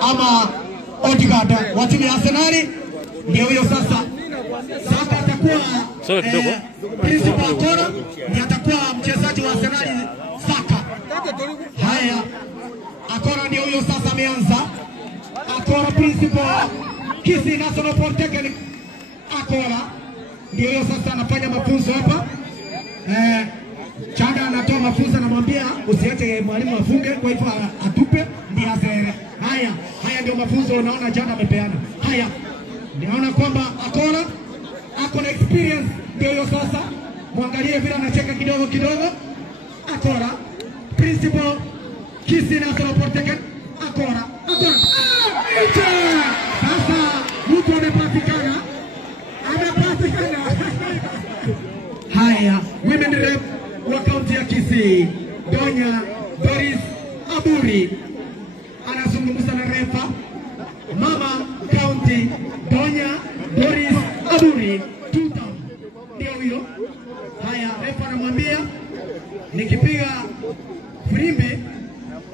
ama Odegaard wa timu ya Arsenal. Ndio huyo sasa. Sasa atakuwa Principal Akora ndiye atakuwa mchezaji wa Arsenal Saka. Haya, Akora ndio huyo sasa ameanza. Akora Principal Kisii National Polytechnic. Akora ndio huyo sasa anafanya mafunzo hapa. Chanda anatoa mafunzo, anamwambia usiache mwalimu afunge, kwa hivyo atupe ndio azere. Haya ndio mafunzo unaona Chanda amepeana. Haya, naona kwamba Akora ako na experience, ndio hiyo sasa. Muangalie vile anacheka kidogo. Akora Principal Kisii National Polytechnic. Akora. Sasa mtu amepatikana. Haya, women rep wa kaunti ya Kisii, Donya Doris Aburi anazungumza na refa. Mama kaunti Donya Doris Aburi, tuta ndio hiyo. Haya, refa anamwambia nikipiga firimbi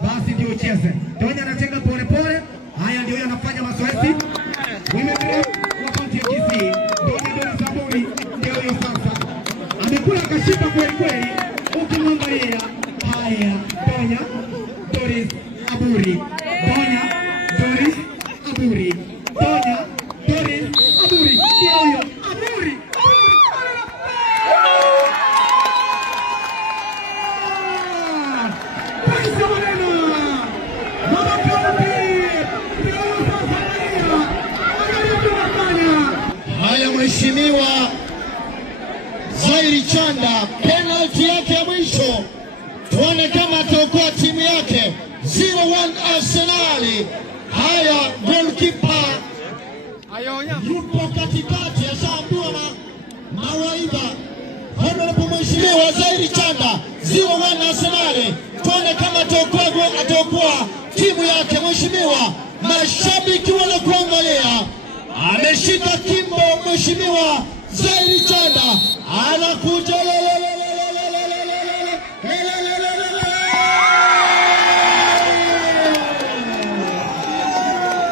basi ndio ucheze. Donya anachenga pole. Haya, ndio hiyo anafanya mazoezi. Women rep wa kaunti ya Kisii, Donya Doris Aburi ndio hiyo sasa. Amekula kashipa kweli ukimwangalia. Haya, Donya Doris Aburi. Donya Doris Aburi. Donya Doris Aburi. Ndio huyo Aburi. Haya, mheshimiwa Zairi Chanda, penalty yake ya mwisho. Tuone kama ataokoa timu yake. 0-1 Arsenal. Haya, goalkeeper yupo katikati, ashaambiwa mawaidha. Honorable mheshimiwa Zairi Chanda, 0-1 Arsenal. Tuone kama ataokoa timu yake. Mheshimiwa, mashabiki wanakuangalia. Ameshika kimbo mheshimiwa Zairi Chanda, anakuja.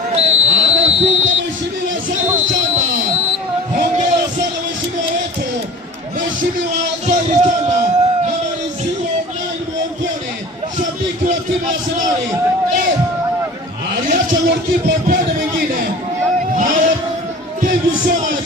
Amefunga mheshimiwa Zairi Chanda. Hongera sana mheshimiwa wetu, mheshimiwa Zairi Chanda. Analiziwa mlango mwingine, shabiki wa timu ya Arsenal. Aliacha goalkeeper upande mwingine. Thank you so much.